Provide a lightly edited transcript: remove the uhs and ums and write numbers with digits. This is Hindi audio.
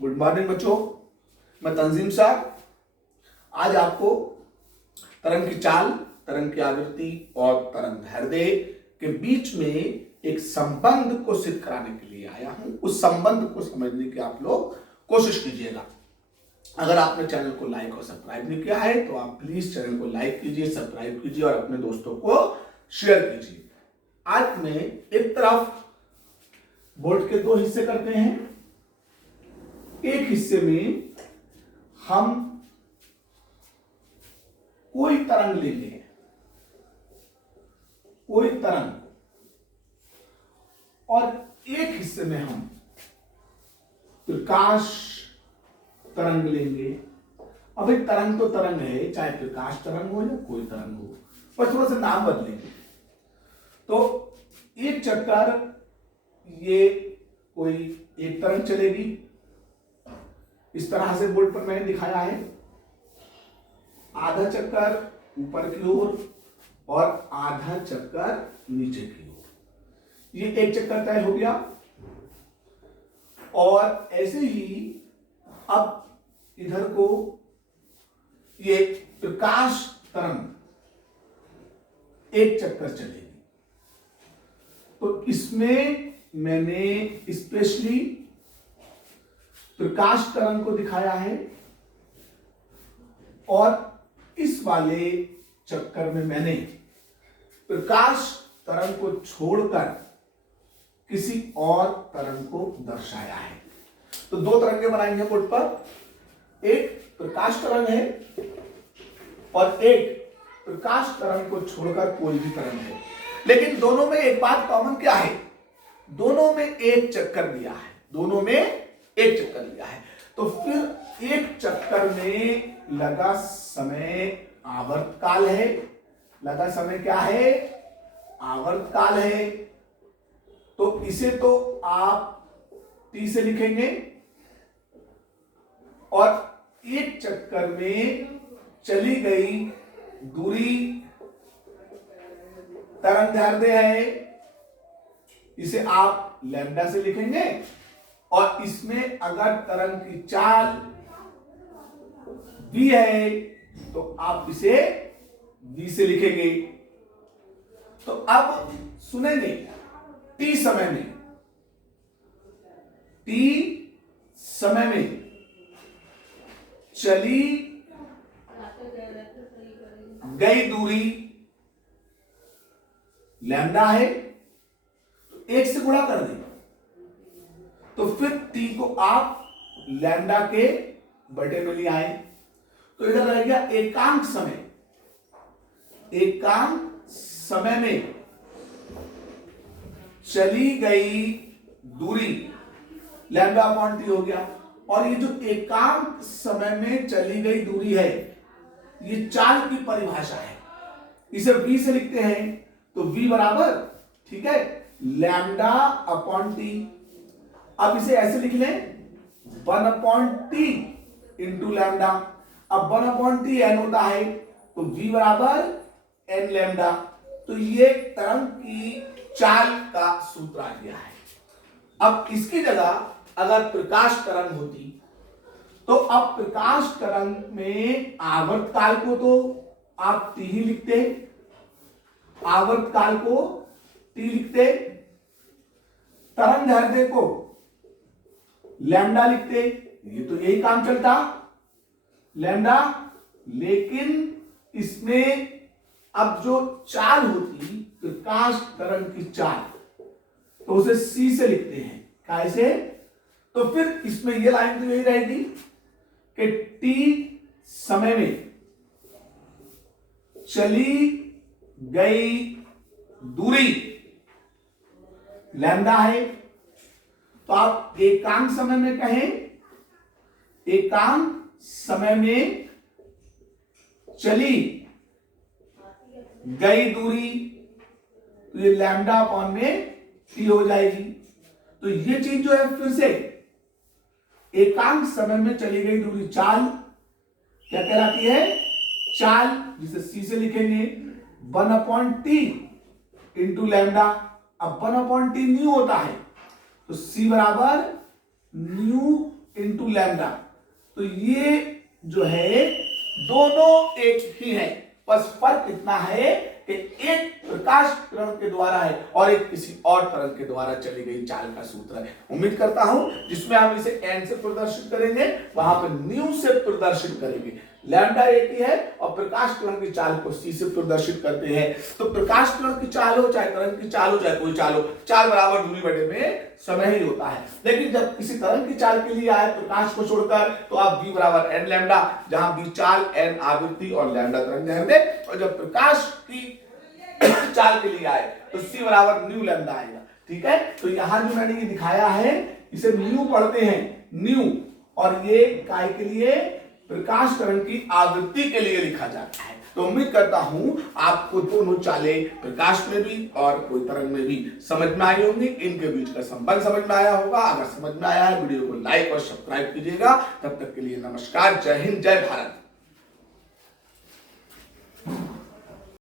गुड मॉर्निंग बच्चों, मैं तंजीम साहब आज आपको तरंग की चाल, तरंग की आवृत्ति और तरंग दैर्ध्य के बीच में एक संबंध को सिद्ध कराने के लिए आया हूं। उस संबंध को समझने की आप लोग कोशिश कीजिएगा। अगर आपने चैनल को लाइक और सब्सक्राइब नहीं किया है तो आप प्लीज चैनल को लाइक कीजिए, सब्सक्राइब कीजिए और अपने दोस्तों को शेयर कीजिए। आज में एक तरफ बोर्ड के दो हिस्से करते हैं। एक हिस्से में हम कोई तरंग लेंगे, कोई तरंग, और एक हिस्से में हम प्रकाश तरंग लेंगे। अब एक तरंग तो तरंग है, चाहे प्रकाश तरंग हो या कोई तरंग हो, पर थोड़ा सा नाम बदलेंगे। तो एक चक्कर ये कोई एक तरंग चलेगी, इस तरह से बोर्ड पर मैंने दिखाया है। आधा चक्कर ऊपर की ओर और आधा चक्कर नीचे की ओर, ये एक चक्कर तय हो गया। और ऐसे ही अब इधर को ये प्रकाश तरंग एक चक्कर चलेगी। तो इसमें मैंने स्पेशली प्रकाश तरंग को दिखाया है और इस वाले चक्कर में मैंने प्रकाश तरंग को छोड़कर किसी और तरंग को दर्शाया है। तो दो तरंगें बनाएंगे बोर्ड पर, एक प्रकाश तरंग है और एक प्रकाश तरंग को छोड़कर कोई भी तरंग है। लेकिन दोनों में एक बात कॉमन क्या है, दोनों में एक चक्कर दिया है, दोनों में एक चक्कर लिया है। तो फिर एक चक्कर में लगा समय आवर्तकाल है। लगा समय क्या है? आवर्तकाल है। तो इसे तो आप टी से लिखेंगे और एक चक्कर में चली गई दूरी तरंग दैर्ध्य है, इसे आप लैम्डा से लिखेंगे। और इसमें अगर तरंग की चाल v है तो आप इसे v से लिखेंगे। तो अब सुनेंगे t समय में चली गई दूरी लैम्डा है, तो एक से गुणा कर देंगे। तो फिर t को आप लैम्डा के बटे में ले आए, तो इधर रह गया एकांक समय। एकांक समय में चली गई दूरी लैम्डा अपॉन टी हो गया। और ये जो एकांक समय में चली गई दूरी है, ये चाल की परिभाषा है, इसे v से लिखते हैं। तो v बराबर, ठीक है, लैम्डा अपॉन टी। अब इसे ऐसे लिख लें 1 अपॉन टी इंटू लैम्डा। अब 1 अपॉन टी एन होता है, तो v बराबर एन लैम्डा। तो ये तरंग की चाल का सूत्र आ गया है। अब इसकी जगह अगर प्रकाश तरंग होती तो अब प्रकाश तरंग में आवर्तकाल को तो आप टी ही लिखते, आवर्तकाल को टी लिखते, तरंग दैर्ध्य को लैम्डा लिखते, ये तो यही काम चलता लैम्डा। लेकिन इसमें अब जो चाल होती प्रकाश तरंग की चाल, तो उसे c से लिखते हैं। कैसे? तो फिर इसमें ये लाइन तो यही रहेगी कि t समय में चली गई दूरी लैम्डा है। तो आप एकांक समय में कहें, एकांक समय में चली गई दूरी, तो ये लैम्डा अपॉन में टी हो जाएगी। तो ये चीज जो है फिर से एकांक समय में चली गई दूरी चाल क्या कहलाती है? चाल, जिसे सी से लिखेंगे 1 अपॉन टी इंटू लैम्डा। अब 1 अपॉन टी न्यू होता है, तो c बराबर न्यू इंटू लैम्डा। तो ये जो है दोनों एक ही है, बस फर्क इतना है कि एक प्रकाश किरण के द्वारा है और एक किसी और तरंग के द्वारा चली गई चाल का सूत्र है। उम्मीद करता हूं जिसमें हम इसे n से प्रदर्शित करेंगे वहां पर न्यू से प्रदर्शित करेंगे। लैम्डा एक ही है और प्रकाश किरण की चाल को c से प्रदर्शित करते हैं। तो प्रकाश किरण की चाल हो चाहे तरंग की चाल हो चाहे कोई चाल हो, चाल बराबर दूरी बटे में समय ही होता है। लेकिन जब किसी तरंग की चाल के लिए आए प्रकाश को छोड़कर तो आप v बराबर n लैम्डा, जहां v चाल n आवृत्ति और लैम्डा तरंग ध्यान दे। और जब प्रकाश की चाल के लिए आए तो c बराबर न्यू लैम्डा आएगा। ठीक है, तो यहां जो मैंने ये दिखाया है इसे न्यू पढ़ते हैं, न्यू, और ये काय के लिए प्रकाश तरंग की आवृत्ति के लिए लिखा जाता है। तो उम्मीद करता हूं आपको दोनों चालें प्रकाश में भी और कोई तरंग में भी समझ में आई होंगी, इनके बीच का संबंध समझ में आया होगा। अगर समझ में आया है वीडियो को लाइक और सब्सक्राइब कीजिएगा। तब तक के लिए नमस्कार, जय हिंद, जय भारत।